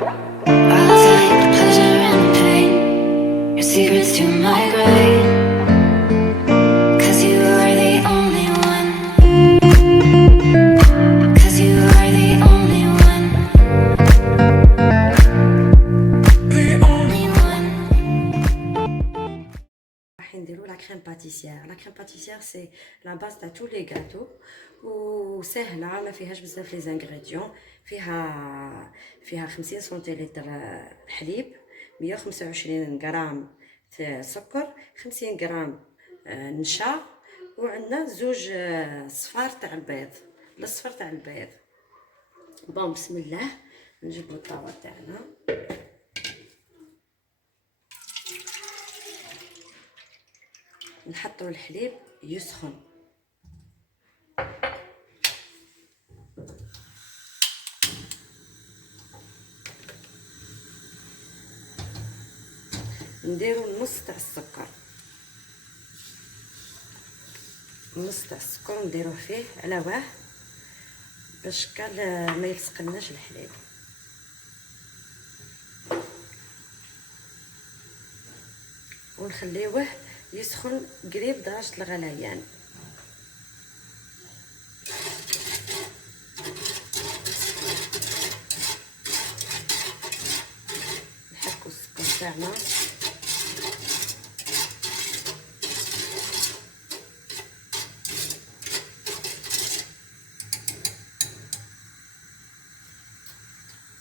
I'll take the pleasure and the pain, your secrets to my grave. 'Cause you are the only one. 'Cause you are the only one. The only one. راح نديرو لا كريم باتيسيير. لا كريم باتيسيير سي لا باز تاع تو لي غاتو وسهله، ما فيهاش بزاف لي زانغريديون. فيها 50 سنتيلتر حليب، 125 غرام سكر، 50 غرام نشا، وعندنا زوج صفار تاع البيض، الصفر تاع البيض. بون بسم الله، نجيبو الطاوه تاعنا، نحطو الحليب يسخن، نديرو النص تاع السكر، النص تاع السكر نديروه فيه على واه باش كان ما يلصقلناش الحليب، ونخليوه يسخن قريب درجة الغليان. نحكو السكر تاعنا،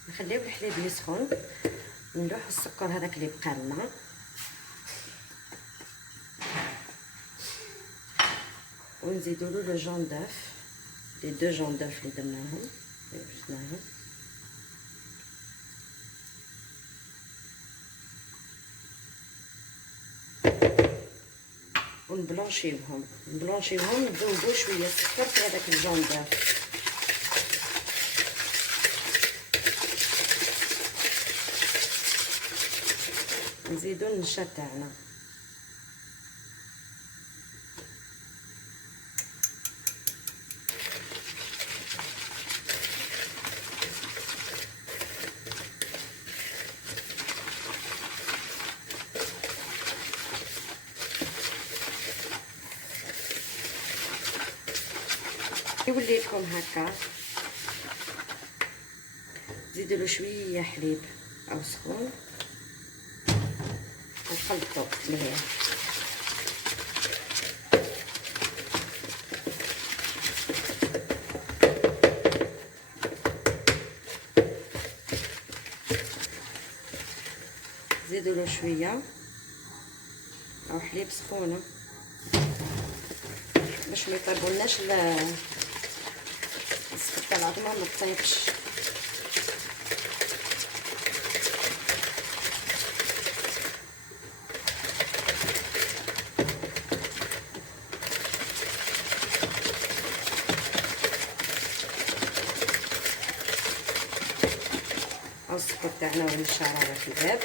نخليو الحليب يسخن، نلوح السكر هذاك اللي بقى لنا، ونزيدو له لو جون دوف، لي دو جون دوف اللي درناهم اللي وجدناهم، ونبلونشيوهم نذوبو شويه السكر في هذاك الجون دوف. نزيدو النشا تاعنا، يولي لكم هكا. زيدوا له شويه حليب او سخون وخلطوا مليح. زيدوا له شويه او حليب سخونه باش ما يطيبولناش السكر تاع العظمه ما تطيبش. السكر تاعنا والنشا راه كذاب.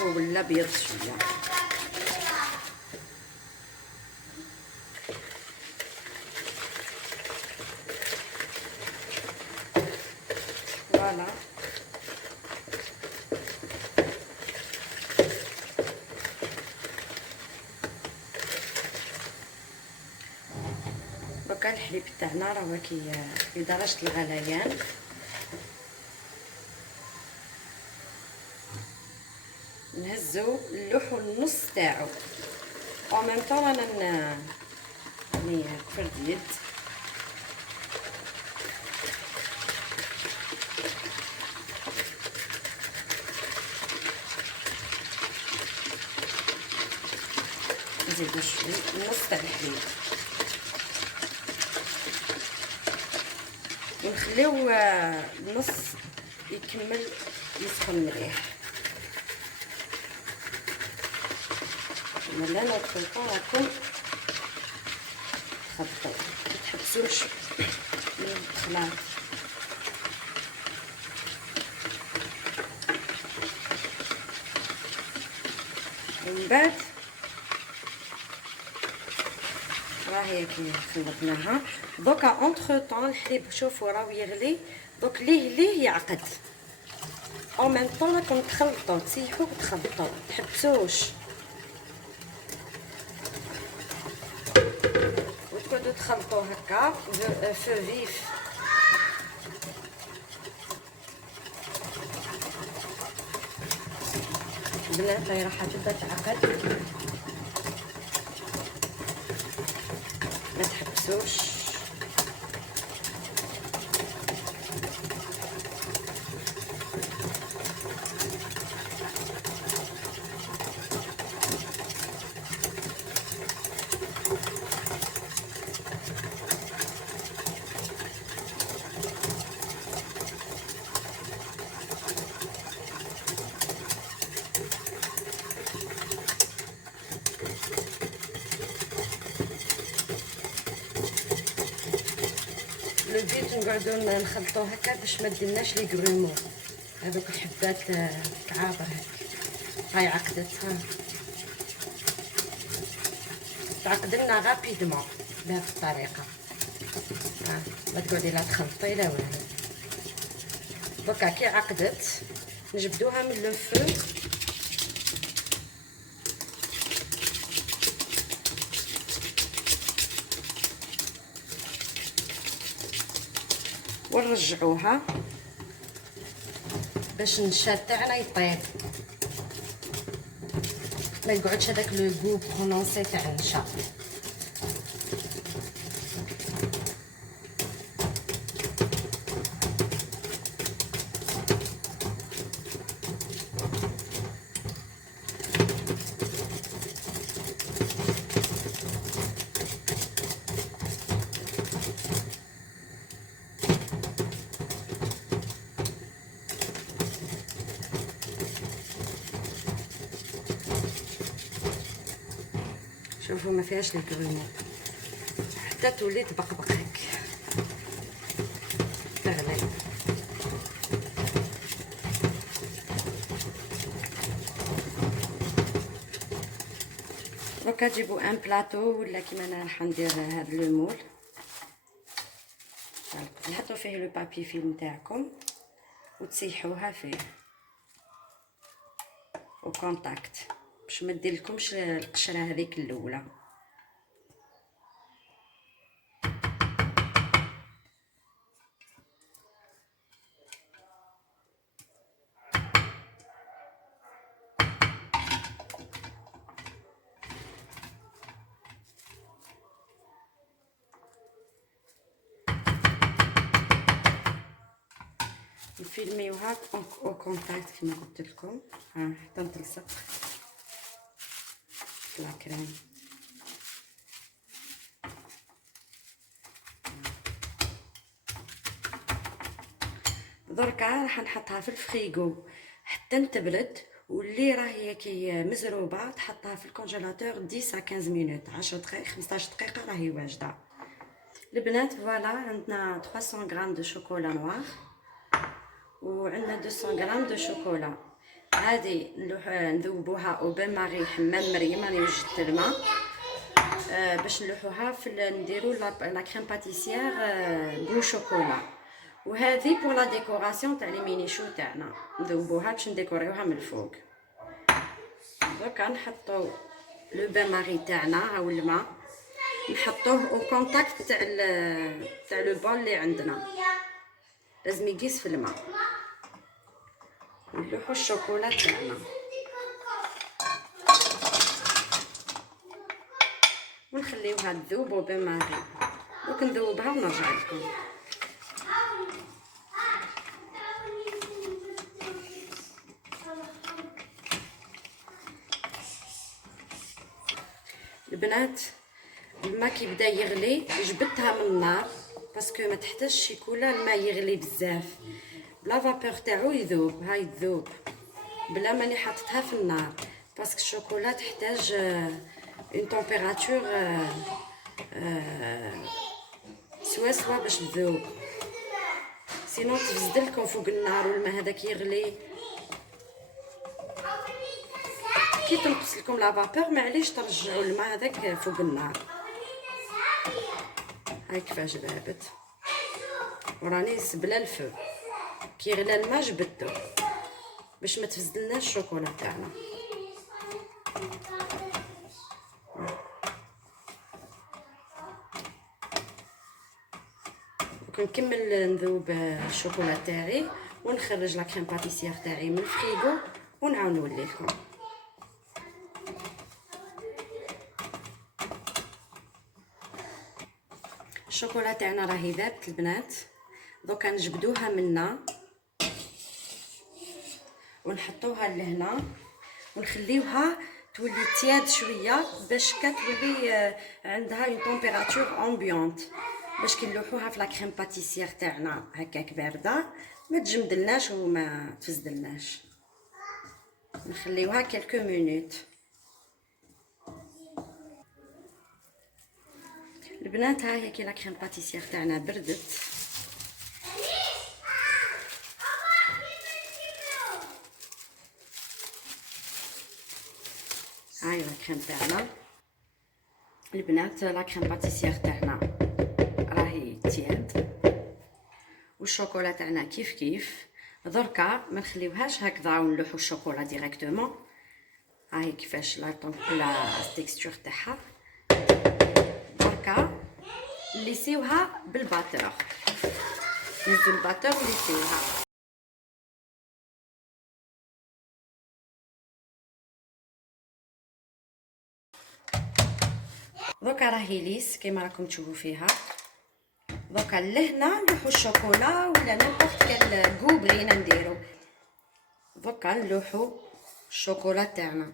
ولا بيض شويه. فوالا دوكا الحليب تاعنا راه في درجه الغليان. نهزو نلوحو النص تاعو او ميم طون رانا فرد يد. نزيدو شويه النص تاع الحليب ونخليو النص يكمل يسخن مليح. ولا نوتر راكم خلطوا متحبسوش من الخلاط. ومن بعد راهي كي خلطناها. دوكا اونتر طون الحليب شوفوا راهو يغلي، دوك ليه يعقد. او ميم طون راكم تخلطوا، تسيحوا وتخلطوا، تحبسوش وتقعدوا تخلطوا هكا فو فيف. البنات راهي راح تبدا تعقد، ما تحبسوش. لو بيت نقعدو نخلطو هكا باش ما ديرناش لي غرومو، هذوك الحبات كعابر هكا. هاي عقدت، ها تعقد لنا غابيدمون بهذه الطريقه. ها ما تقعدي لا تخلطي لا والو. دوكا كي عقدت نجبدوها من لو فو ونرجعوها باش النشا تاعنا يطيب، ما يقعدش هذاك لو غو برونونسي تاع النشا. شوفوا ما فيهاش لي كريمو حتى تولي تبقبق هك تغلي. دوكا تجيبوا ان بلاطو ولا كيما انا راح ندير هذا لو مول، تحطوا فيه لو بابي فيلم تاعكم وتسيحوها فيه وكونتاكت باش ما ديرلكمش القشره هذيك الاولى. نفيلميوها او كونتاكت كما قلت لكم، ها حتى نتلصق لا كريم. دركا راح نحطها في الفريغو حتى تبرد، واللي راهي كي مزروبه تحطها في الكونجيلاتور 10 ا 15 مينوت، 10 دقائق 15 دقيقه راهي واجده. البنات فوالا عندنا 300 غرام دو شوكولا نوار وعندنا 200 غرام دو شوكولا. هذه نذوبوها او بان ماغي حمام مريم، راني وجدت الماء باش نلوحوها في نديرو لا كريم باتيسيير بلو شوكولا. وهذه بور لا ديكوراسيون تاع لي مينيشو تاعنا، نذوبوها باش نديكوريوها من الفوق. دوكا نحطو لو بان ماغي تاعنا هاو الماء، نحطوه او كونتاكت تاع لو بول اللي عندنا، لازم يقيس في الماء. نلوحو الشوكولا تاعنا ونخليوها تذوب او بان ماغي. دوك نذوبها ونرجع لكم. البنات الماء كي بدا يغلي جبدتها من النار باسكو ما تحتاجش شيكولا الماء يغلي بزاف، بلا فابور تاعو يذوب. هاي تذوب بلا ماني حطيتها في النار باسكو الشوكولا تحتاج اون تمبيراتور سوا باش تذوب، سينو تفزدلكم فوق النار والماء هذاك يغلي. كي تنقص لكم لا فابور معليش ترجعوا الماء هذاك فوق النار. هاي كيفاش ذابت وراني سبله الفو. كي غلى الماء جبدته باش ما تفسدلناش الشوكولا تاعنا. ونكمل نذوب الشوكولا تاعي ونخرج لا كريم باتيسير تاعي من الفريغو ونعاود نولي لكم. الشوكولا تاعنا راهي ذابت البنات. دوكا نجبدوها منا ونحطوها لهنا ونخليوها تولي تياد شويه باش كتولي عندها اون تمبيراتور امبيونت باش كنلوحوها في لا كريم باتيسير تاعنا هكاك بارده ما تجمدلناش وما تفسدلناش. نخليوها كلكو مينوت. البنات ها هي كي لا كريم باتيسير تاعنا بردت. هاي لا كريم تاعنا البنات. لا كريم باتيسير تاعنا راهي تياد والشوكولا تاعنا كيف كيف. دركا ما نخليوهاش هكذا ونلوحو الشوكولا ديريكتومون. هاي كيفاش لا تيكستور تاعها. دركا نليسيوها بالباتور. نزلو الباتور ونليسيوها. دوكا راهي ليس كيما راكم تشوفوا فيها. دوكا لهنا نلوحو الشوكولا ولا نيمبورط كال كو بغينا نديرو. دوكا نلوحو الشوكولا تاعنا.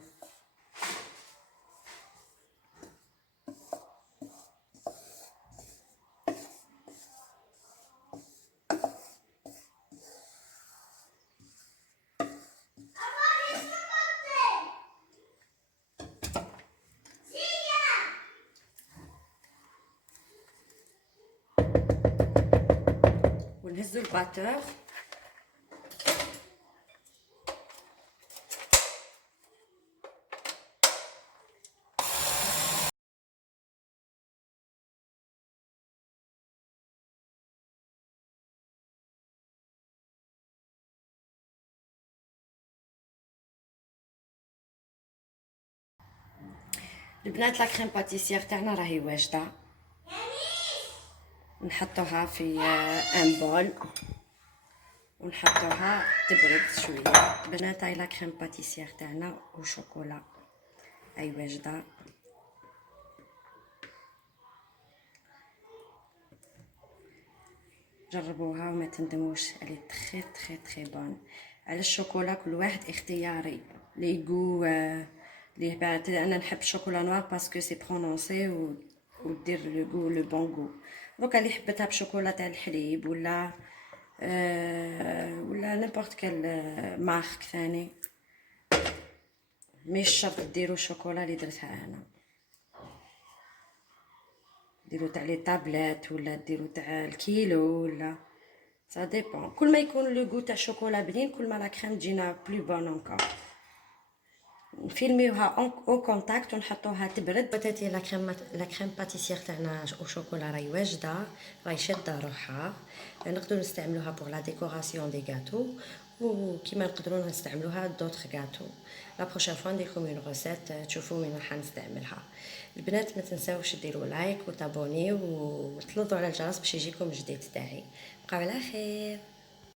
ونهزو الباتور البنات. لا كريم باتيسير تاعنا راهي واجده. نحطوها في ان بول ونحطوها تبرد شويه. بنات هاي لا كريم باتيسير تاعنا وشوكولا هاي واجده. جربوها وما تندموش. الي تري تري تري بون. على الشوكولا كل واحد اختياري لي غو لي بعد. انا نحب الشوكولا نوار باسكو سي برونونسي ودير لو غو لو بون غو. دوكا اللي حبتها بشوكولا تاع الحليب ولا ولا نيمبورط كال مارك ثاني مش شرط ديروا الشوكولا اللي درتها انا. ديروا تاع لي طابلات ولا ديروا تاع الكيلو ولا سا ديبون. كل ما يكون لو غو تاع الشوكولا بنين كل ما لا كريم تجينا بلو بون انكور. نفيلميوها او كونتاكت ونحطوها تبرد. بتاتي لا كريم باتيسير تاعنا او شوكولا راهي واجده راهي شاده روحها. نقدروا نستعملوها بور لا ديكوراسيون دي غاتو وكيما نقدروا نستعملوها دوطخ غاتو. لا بروشين فوا ندير لكم اون ريسيت تشوفوا وين راح نستعملها. البنات ما تنساوش ديروا لايك وتابونيو وتلضوا على الجرس باش يجيكم جديد تاعي. بقاو على خير.